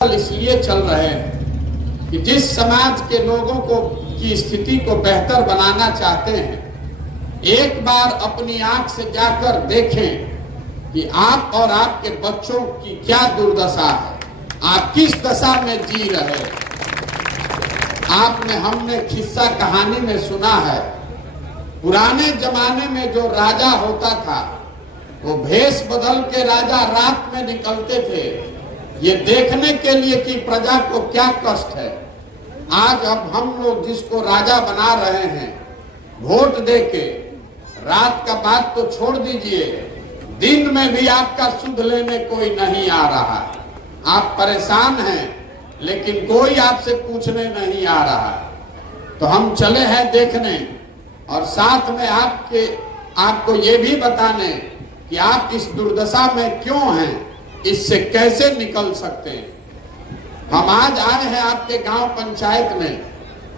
इसलिए चल रहे हैं कि जिस समाज के लोगों को की स्थिति को बेहतर बनाना चाहते हैं, एक बार अपनी आंख से जाकर देखें कि आप और आपके बच्चों की क्या दुर्दशा है, आप किस दशा में जी रहे हैं। आपने हमने किस्सा कहानी में सुना है, पुराने जमाने में जो राजा होता था वो भेष बदल के राजा रात में निकलते थे, ये देखने के लिए कि प्रजा को क्या कष्ट है। आज अब हम लोग जिसको राजा बना रहे हैं, वोट देके, रात का बात तो छोड़ दीजिए, दिन में भी आपका सुध लेने कोई नहीं आ रहा है। आप परेशान हैं लेकिन कोई आपसे पूछने नहीं आ रहा है। तो हम चले हैं देखने और साथ में आपको ये भी बताने कि आप इस दुर्दशा में क्यों हैं, इससे कैसे निकल सकते हैं। हम आज आए हैं आपके गांव पंचायत में,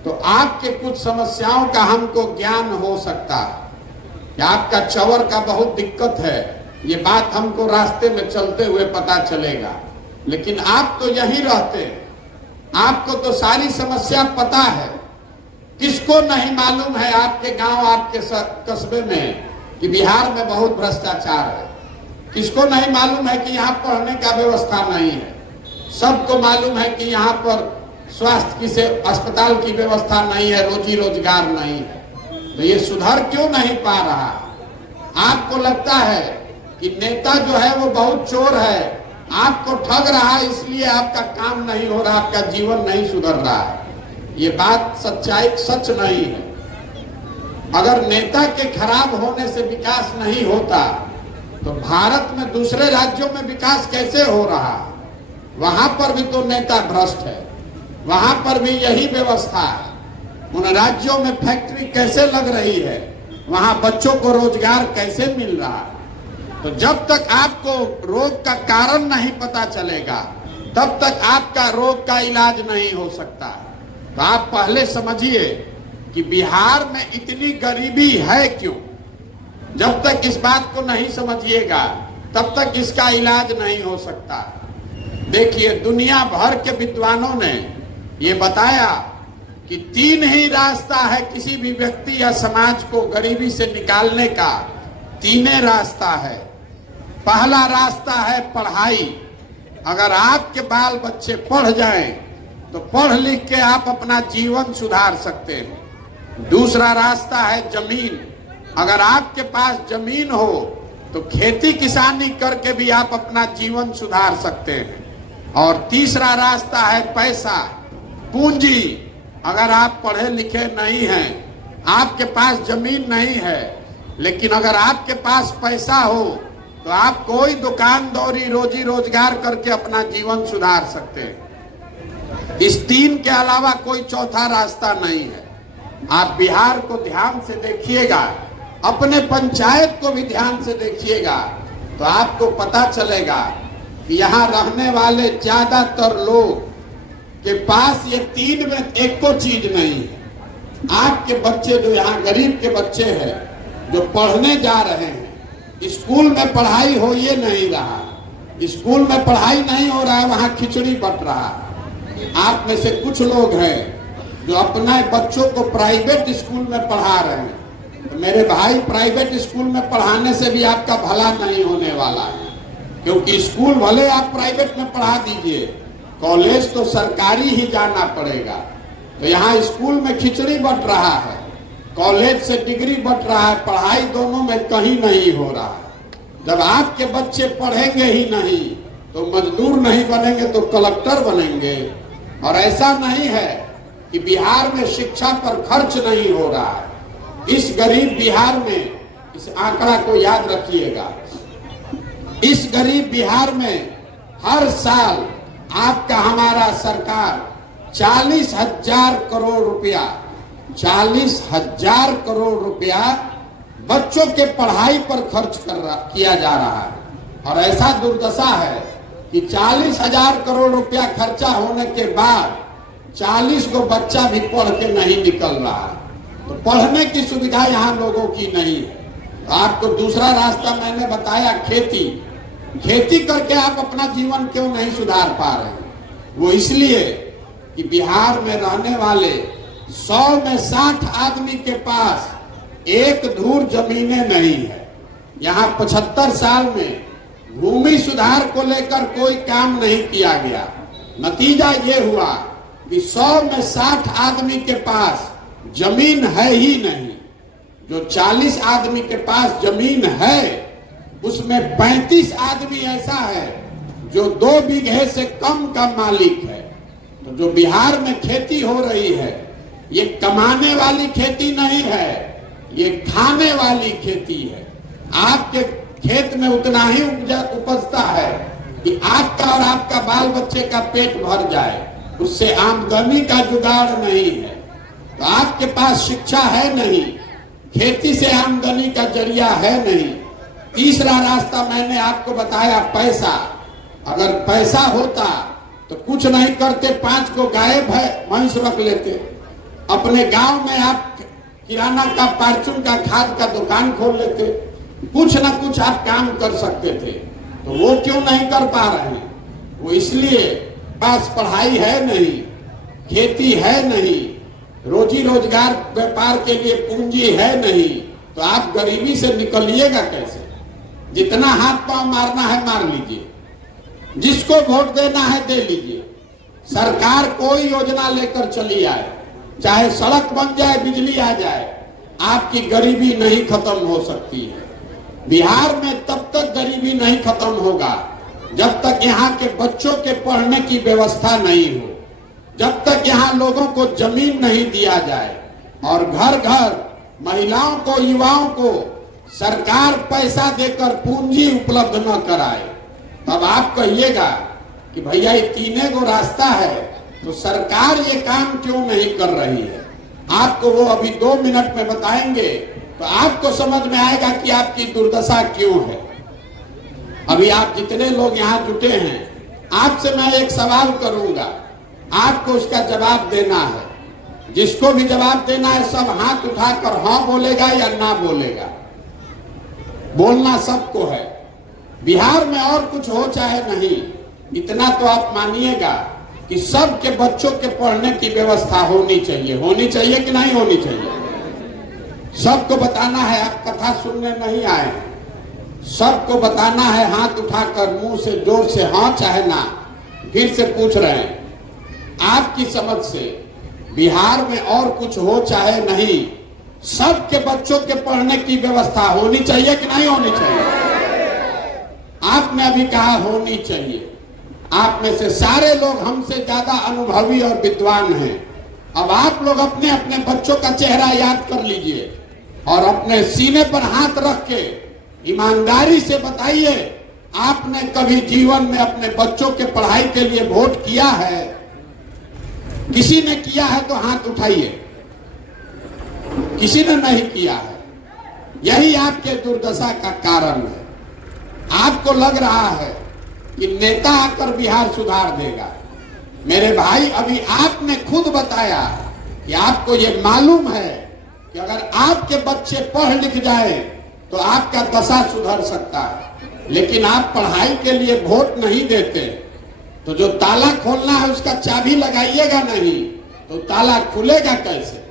तो आपके कुछ समस्याओं का हमको ज्ञान हो सकता है कि आपका चवर का बहुत दिक्कत है, ये बात हमको रास्ते में चलते हुए पता चलेगा। लेकिन आप तो यहीं रहते हैं, आपको तो सारी समस्या पता है। किसको नहीं मालूम है आपके गांव, आपके कस्बे में कि बिहार में बहुत भ्रष्टाचार है। किसको नहीं मालूम है कि यहाँ पढ़ने का व्यवस्था नहीं है। सबको मालूम है कि यहाँ पर स्वास्थ्य की से अस्पताल की व्यवस्था नहीं है, रोजी रोजगार नहीं है। तो ये सुधर क्यों नहीं पा रहा? आपको लगता है कि नेता जो है वो बहुत चोर है, आपको ठग रहा है, इसलिए आपका काम नहीं हो रहा, आपका जीवन नहीं सुधर रहा है। ये बात सच नहीं है। अगर नेता के खराब होने से विकास नहीं होता तो भारत में दूसरे राज्यों में विकास कैसे हो रहा है? वहां पर भी तो नेता भ्रष्ट है, वहां पर भी यही व्यवस्था है। उन राज्यों में फैक्ट्री कैसे लग रही है, वहां बच्चों को रोजगार कैसे मिल रहा है। तो जब तक आपको रोग का कारण नहीं पता चलेगा, तब तक आपका रोग का इलाज नहीं हो सकता। तो आप पहले समझिए कि बिहार में इतनी गरीबी है क्यों। जब तक इस बात को नहीं समझिएगा, तब तक इसका इलाज नहीं हो सकता। देखिए, दुनिया भर के विद्वानों ने ये बताया कि 3 ही रास्ता है किसी भी व्यक्ति या समाज को गरीबी से निकालने का। 3 रास्ता है। पहला रास्ता है पढ़ाई। अगर आपके बाल बच्चे पढ़ जाएं तो पढ़ लिख के आप अपना जीवन सुधार सकते हैं। दूसरा रास्ता है जमीन। अगर आपके पास जमीन हो तो खेती किसानी करके भी आप अपना जीवन सुधार सकते हैं। और तीसरा रास्ता है पैसा, पूंजी। अगर आप पढ़े लिखे नहीं हैं, आपके पास जमीन नहीं है, लेकिन अगर आपके पास पैसा हो तो आप कोई दुकान दौरी रोजी रोजगार करके अपना जीवन सुधार सकते हैं। इस 3 के अलावा कोई चौथा रास्ता नहीं है। आप बिहार को ध्यान से देखिएगा, अपने पंचायत को भी ध्यान से देखिएगा, तो आपको पता चलेगा कि यहाँ रहने वाले ज्यादातर लोग के पास ये 3 में एक को चीज नहीं है। आपके बच्चे जो यहाँ गरीब के बच्चे हैं, जो पढ़ने जा रहे हैं, स्कूल में पढ़ाई हो ये नहीं रहा, स्कूल में पढ़ाई नहीं हो रहा है, वहाँ खिचड़ी बट रहा है। आप में से कुछ लोग हैं जो अपने बच्चों को प्राइवेट स्कूल में पढ़ा रहे हैं। तो मेरे भाई, प्राइवेट स्कूल में पढ़ाने से भी आपका भला नहीं होने वाला है, क्योंकि स्कूल भले आप प्राइवेट में पढ़ा दीजिए, कॉलेज तो सरकारी ही जाना पड़ेगा। तो यहाँ स्कूल में खिचड़ी बट रहा है, कॉलेज से डिग्री बट रहा है, पढ़ाई दोनों में कहीं नहीं हो रहा है। जब आपके बच्चे पढ़ेंगे ही नहीं तो मजदूर नहीं बनेंगे तो कलेक्टर बनेंगे। और ऐसा नहीं है कि बिहार में शिक्षा पर खर्च नहीं हो रहा है। इस गरीब बिहार में, इस आंकड़ा को याद रखिएगा, इस गरीब बिहार में हर साल आपका हमारा सरकार 40,000 करोड़ रुपया 40,000 करोड़ रुपया बच्चों के पढ़ाई पर खर्च किया जा रहा है। और ऐसा दुर्दशा है कि 40,000 करोड़ रुपया खर्चा होने के बाद 40 को बच्चा भी पढ़ के नहीं निकल रहा है। तो पढ़ने की सुविधा यहाँ लोगों की नहीं है। तो आपको दूसरा रास्ता मैंने बताया, खेती। खेती करके आप अपना जीवन क्यों नहीं सुधार पा रहे हैं? वो इसलिए कि बिहार में रहने वाले 100 में 60 आदमी के पास एक धूर जमीनें नहीं है। यहाँ 75 साल में भूमि सुधार को लेकर कोई काम नहीं किया गया। नतीजा ये हुआ कि 100 में 60 आदमी के पास जमीन है ही नहीं। जो 40 आदमी के पास जमीन है उसमें 35 आदमी ऐसा है जो 2 बीघे से कम का मालिक है। तो जो बिहार में खेती हो रही है ये कमाने वाली खेती नहीं है, ये खाने वाली खेती है। आपके खेत में उतना ही उपजता है कि आपका और आपका बाल बच्चे का पेट भर जाए, उससे आमदनी का जुगाड़ नहीं है। तो आपके पास शिक्षा है नहीं, खेती से आमदनी का जरिया है नहीं। तीसरा रास्ता मैंने आपको बताया, पैसा। अगर पैसा होता तो कुछ नहीं करते, 5 को गाय भैंस रख लेते। अपने गांव में आप किराना का, फार्चून का, खाद का दुकान खोल लेते। कुछ ना कुछ आप काम कर सकते थे। तो वो क्यों नहीं कर पा रहे हैं? वो इसलिए पास पढ़ाई है नहीं, खेती है नहीं, रोजी रोजगार व्यापार के लिए पूंजी है नहीं। तो आप गरीबी से निकलिएगा कैसे? जितना हाथ पांव मारना है मार लीजिए, जिसको वोट देना है दे लीजिए। सरकार कोई योजना लेकर चली आए, चाहे सड़क बन जाए, बिजली आ जाए, आपकी गरीबी नहीं खत्म हो सकती है। बिहार में तब तक गरीबी नहीं खत्म होगा जब तक यहाँ के बच्चों के पढ़ने की व्यवस्था नहीं हो, जब तक यहाँ लोगों को जमीन नहीं दिया जाए और घर घर महिलाओं को, युवाओं को सरकार पैसा देकर पूंजी उपलब्ध न कराए। तब आप कहिएगा कि भैया ये 3 गो रास्ता है, तो सरकार ये काम क्यों नहीं कर रही है। आपको वो अभी 2 मिनट में बताएंगे तो आपको समझ में आएगा कि आपकी दुर्दशा क्यों है। अभी आप जितने लोग यहाँ जुटे हैं, आपसे मैं एक सवाल करूंगा, आपको उसका जवाब देना है। जिसको भी जवाब देना है सब हाथ उठाकर हाँ बोलेगा या ना बोलेगा। बोलना सबको है। बिहार में और कुछ हो चाहे नहीं, इतना तो आप मानिएगा कि सबके बच्चों के पढ़ने की व्यवस्था होनी चाहिए। होनी चाहिए कि नहीं होनी चाहिए? सबको बताना है। आप कथा सुनने नहीं आए, सबको बताना है। हाथ उठाकर मुंह से जोर से हाँ चाहे ना। फिर से पूछ रहे हैं, आपकी समझ से बिहार में और कुछ हो चाहे नहीं, सबके बच्चों के पढ़ने की व्यवस्था होनी चाहिए कि नहीं होनी चाहिए? आपने अभी कहा होनी चाहिए। आप में से सारे लोग हमसे ज्यादा अनुभवी और विद्वान हैं। अब आप लोग अपने अपने बच्चों का चेहरा याद कर लीजिए और अपने सीने पर हाथ रख के ईमानदारी से बताइए, आपने कभी जीवन में अपने बच्चों के पढ़ाई के लिए वोट किया है? किसी ने किया है तो हाथ उठाइए। किसी ने नहीं किया है। यही आपके दुर्दशा का कारण है। आपको लग रहा है कि नेता आकर बिहार सुधार देगा। मेरे भाई, अभी आपने खुद बताया कि आपको ये मालूम है कि अगर आपके बच्चे पढ़ लिख जाए तो आपका दशा सुधर सकता है, लेकिन आप पढ़ाई के लिए वोट नहीं देते। तो जो ताला खोलना है उसका चाबी लगाइएगा नहीं तो ताला खुलेगा कैसे?